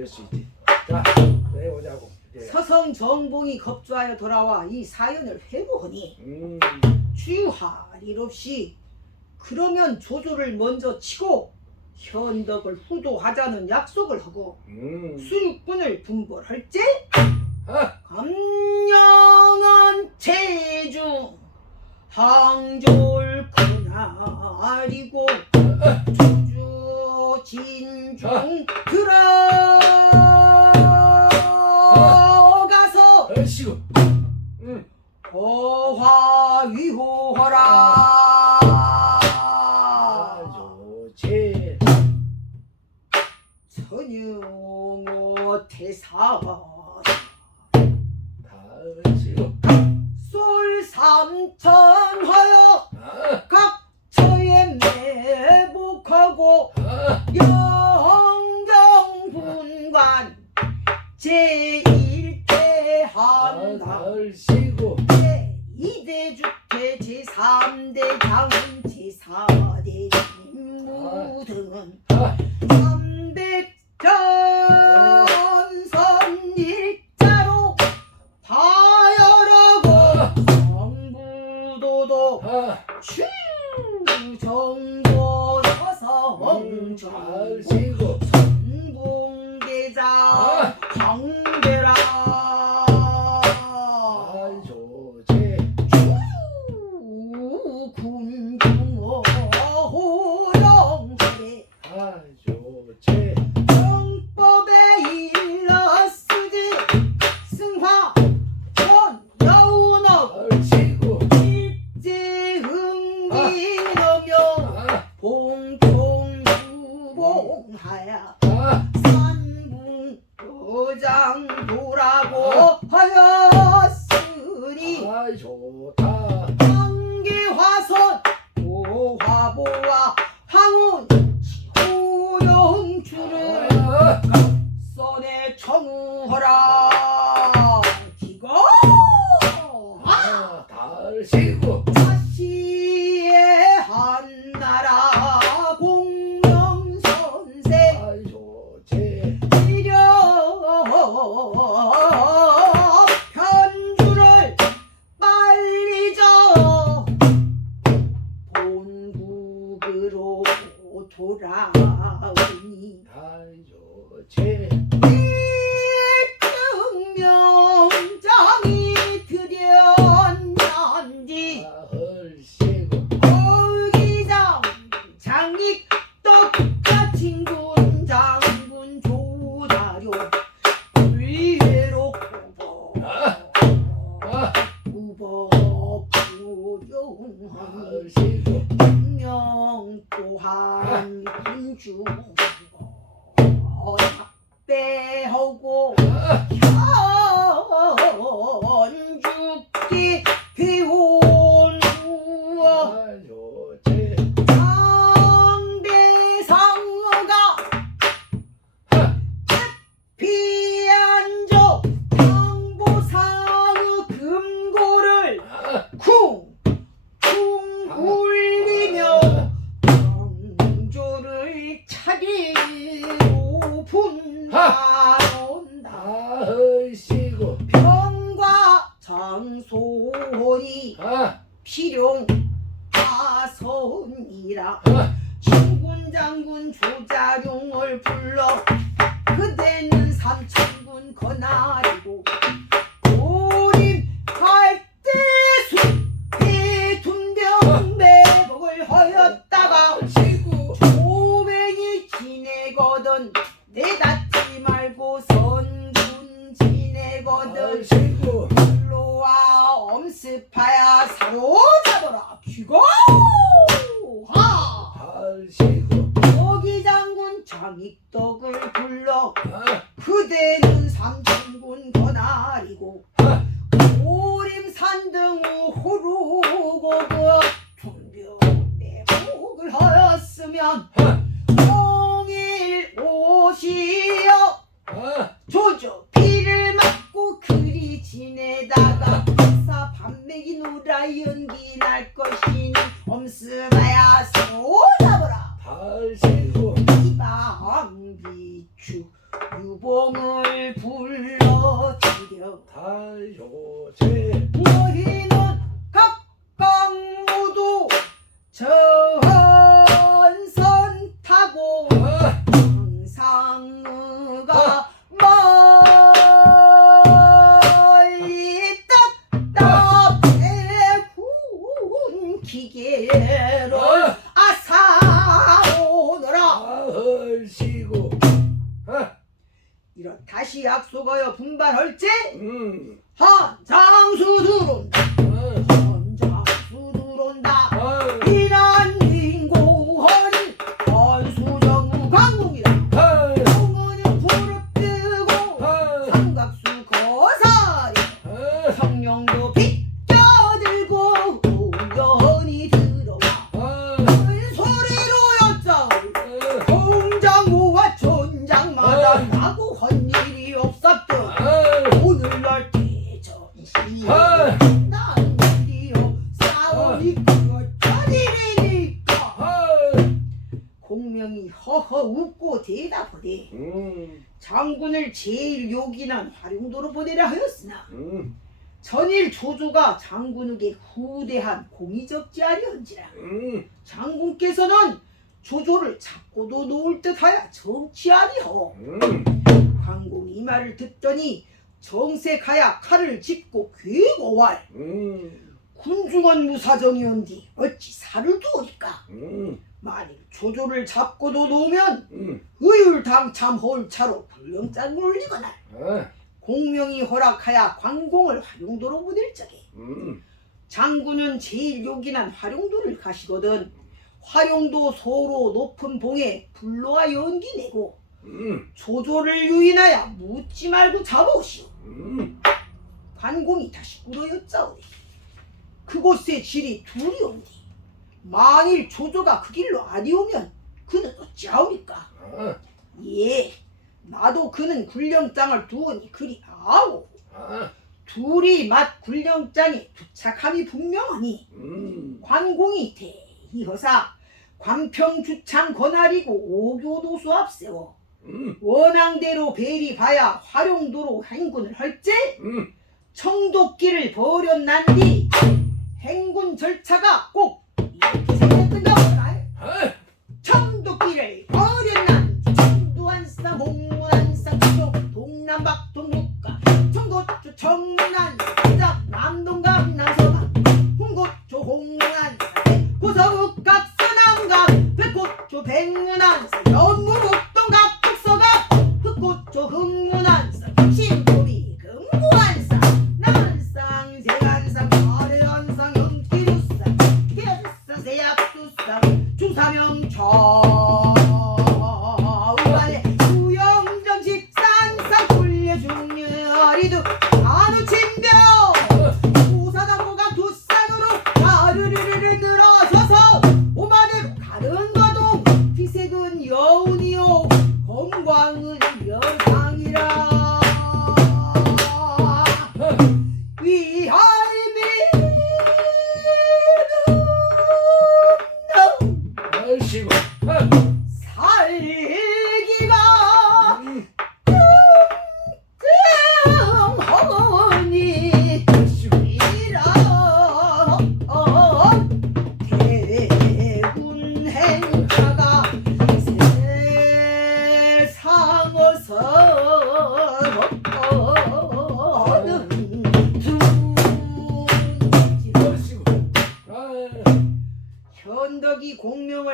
그럴 수 있지. 자, 내보자고. 이제. 서성 정봉이 겁주하여 돌아와 이 사연을 회고하니 음, 주유할 일 없이 그러면 조조를 먼저 치고 현덕을 후도하자는 약속을 하고 음. 수육군을 분벌할지 아, 감량한 체중 항졸 그날이고 조조 진중 들어 어화위호하라 아주 제. 선영어 태사 다 얼씨구. 솔삼천하여 아, 각처에 매복하고 아, 영경분관 제1대 아, 다 한당 얼 제2대 주태 제3대 장인 제4대 임무 등은 아, 삼백 전선 일자로 파열하고 아, 정부도도 서성 다 얼씨구. 전봉대장 아. 청하라 아, 필용 아선이라 아, 신군 장군 조자룡을 불러 그대는 삼천군 거나리 거 다시 약속하여 분발할지? 음, 한 아. 나는 드디어 싸우니까 어쩌리니까 아, 공명이 허허 웃고 대답하되 음, 장군을 제일 요긴한 활용도로 보내려 하였으나 음, 전일 조조가 장군에게 후대한 공의적지 아니한지라 음, 장군께서는 조조를 잡고도 놓을 듯하여 정치 아니하오. 음, 광공이 이 말을 듣더니 정색하여 칼을 짚고 괴고왈 음, 군중은 무사정이온디 어찌 살을 두오리까? 음, 만일 조조를 잡고도 놓으면 음, 의율당참 홀차로 불령장을 올리거나 아, 공명이 허락하여 관공을 활용도로 보낼 적에. 음, 장군은 제일 요긴한 활용도를 가시거든. 활용도 소로 높은 봉에 불로와 연기 내고. 음, 조조를 유인하여 묻지 말고 잡아오시오 음, 관공이 다시 꿇어였자오니 그곳에 질이 둘이 온디 만일 조조가 그 길로 아니오면 그는 어찌하오리까? 아, 예 나도 그는 굴령장을 두오니 그리 아오. 아, 둘이 맛 굴령장에 부착함이 분명하니 음, 관공이 대이허사 관평주창 권하리고 오교도수 앞세워 음, 원앙대로 베리 봐야 활용도로 행군을 할지 음, 청도길을 버렸난디 행군 절차가 꼭 이렇게 생겼던가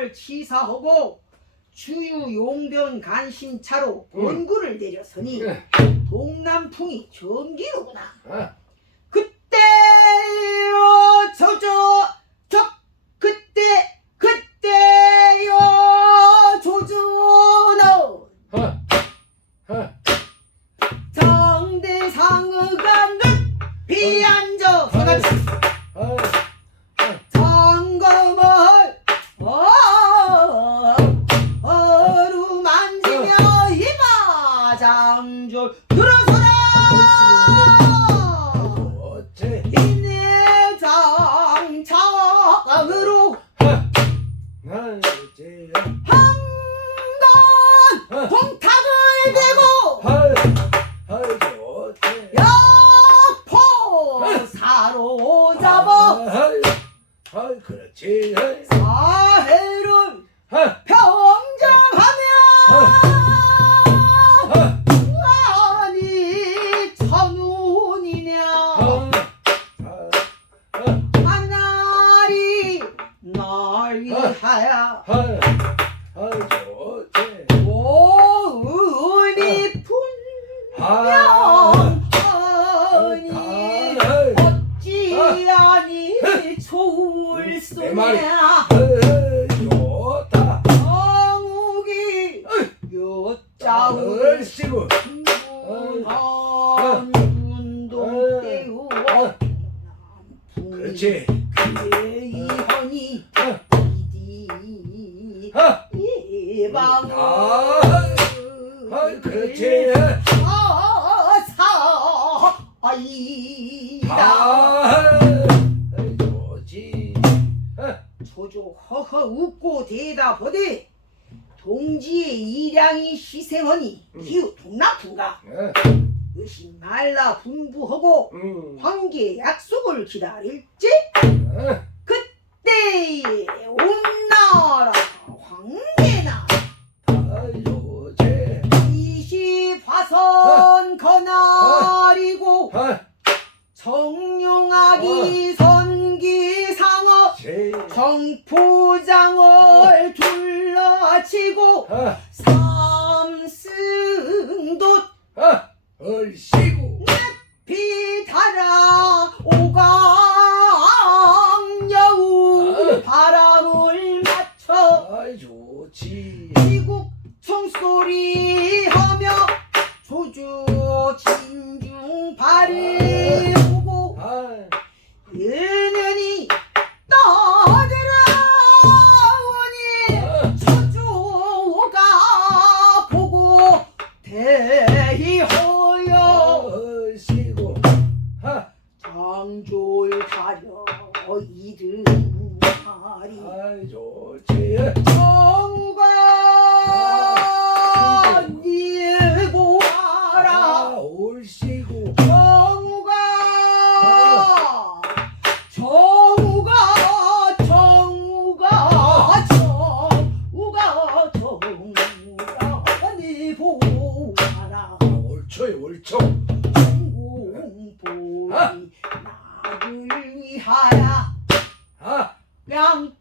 공명을 치사하고 주유 용변 간신차로 응. 원구를 내려서니 예, 동남풍이 전기로구나. 아, 그때요 저저 저 그때 그때요 아, 정대상의가 늪이 앉아서 아, 서울 속에 내 말이-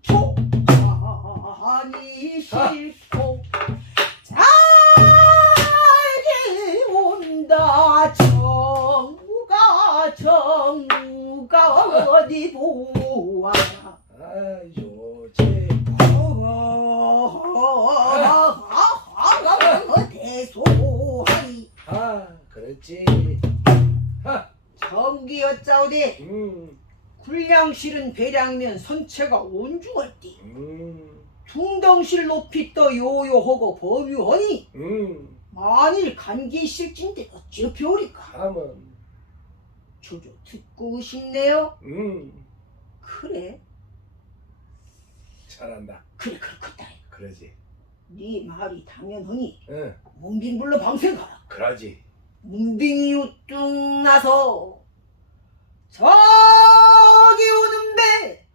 싫고 하니 싫고 잘게 온다 정우가 정우가 어디 보아? 요제 허허허허허 대소하니 아 그렇지. 정기였자 우리 음. 불량실은 배량면 선체가 온중할띠 음. 중덩실 높이 떠 요요하고 법유허니 음. 만일 감기 실진데 어찌어피오리까 다음은 조조 듣고 싶네요 음. 그래 잘한다. 그래 그렇겠다 그러지. 네 말이 당연하니 응. 문빙 불러 방생 가라 그러지. 문빙이 우뚱 나서 저 여기 오는데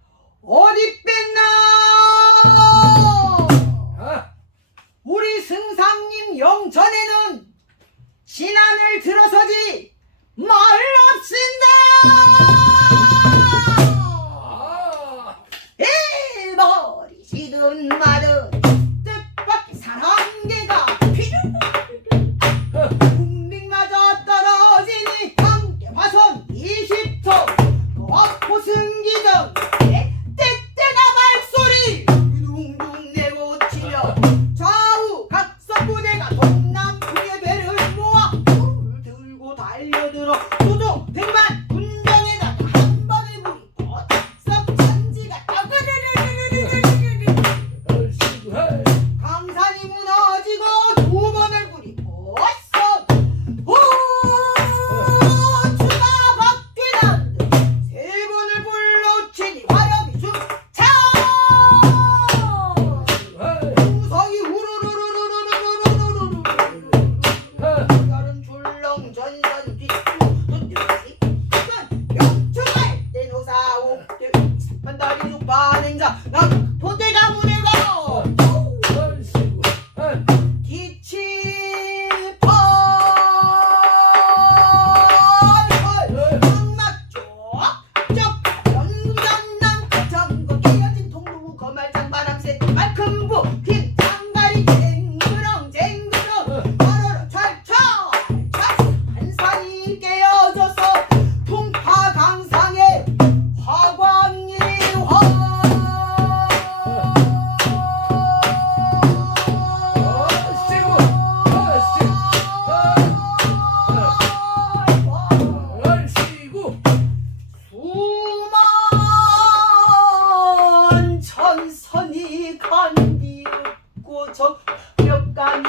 어디 뺐나? 어? 우리 승상님 영전에는 신안을 들어서지 말 없신다. 아. 예, 이 머리지든 나. 척 벽간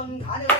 허전전